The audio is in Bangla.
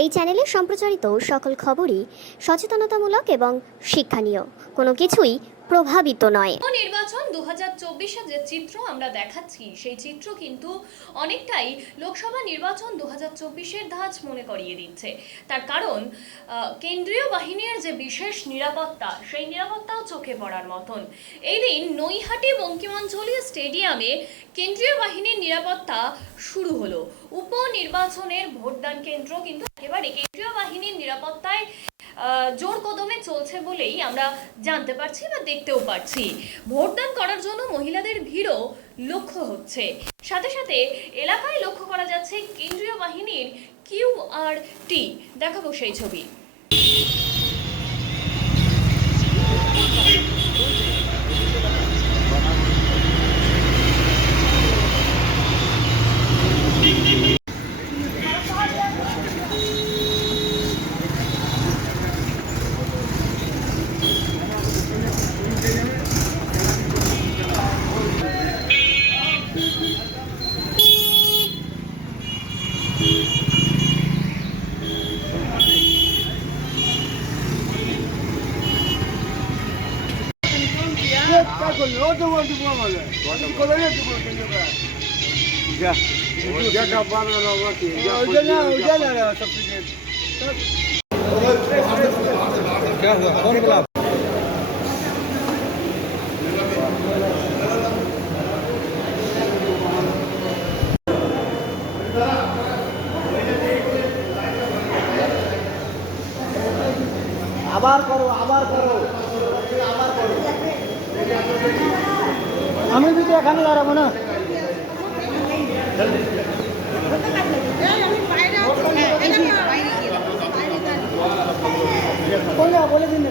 এই চ্যানেলে সম্প্রচারিত সকল খবরই সচেতনতামূলক এবং শিক্ষণীয়, কোনো কিছুই প্রভাবিত নয়। নির্বাচন 2024-এর যে চিত্র আমরা দেখাচ্ছি সেই চিত্র কিন্তু অনেকটাই লোকসভা নির্বাচন 2024-এর ধাঁচ মনে করিয়ে দিচ্ছে। তার কারণ কেন্দ্রীয় বাহিনীর যে বিশেষ নিরাপত্তা, সেই নিরাপত্তাও চোখে পড়ার মতন। এই দিন নৈহাটি বঙ্কিমাঞ্চলী স্টেডিয়ামে কেন্দ্রীয় বাহিনীর নিরাপত্তা শুরু হলো। উপনির্বাচনের ভোটদান কেন্দ্র কিন্তু একেবারে কেন্দ্রীয় বাহিনীর নিরাপত্তায় জোর কদমে চলছে বলেই আমরা জানতে পারছি বা দেখতেও পারছি। ভোটদান করার জন্য মহিলাদের ভিড়ও লক্ষ্য হচ্ছে। সাথে সাথে এলাকায় লক্ষ্য করা যাচ্ছে কেন্দ্রীয় বাহিনীর QRT। দেখাবো সেই ছবি। क्या हुआ? कौन बोला? আবার করো, আবার করো, আবার করো। আমি যদি এখানে দাঁড়াবো না, বলে দিন না।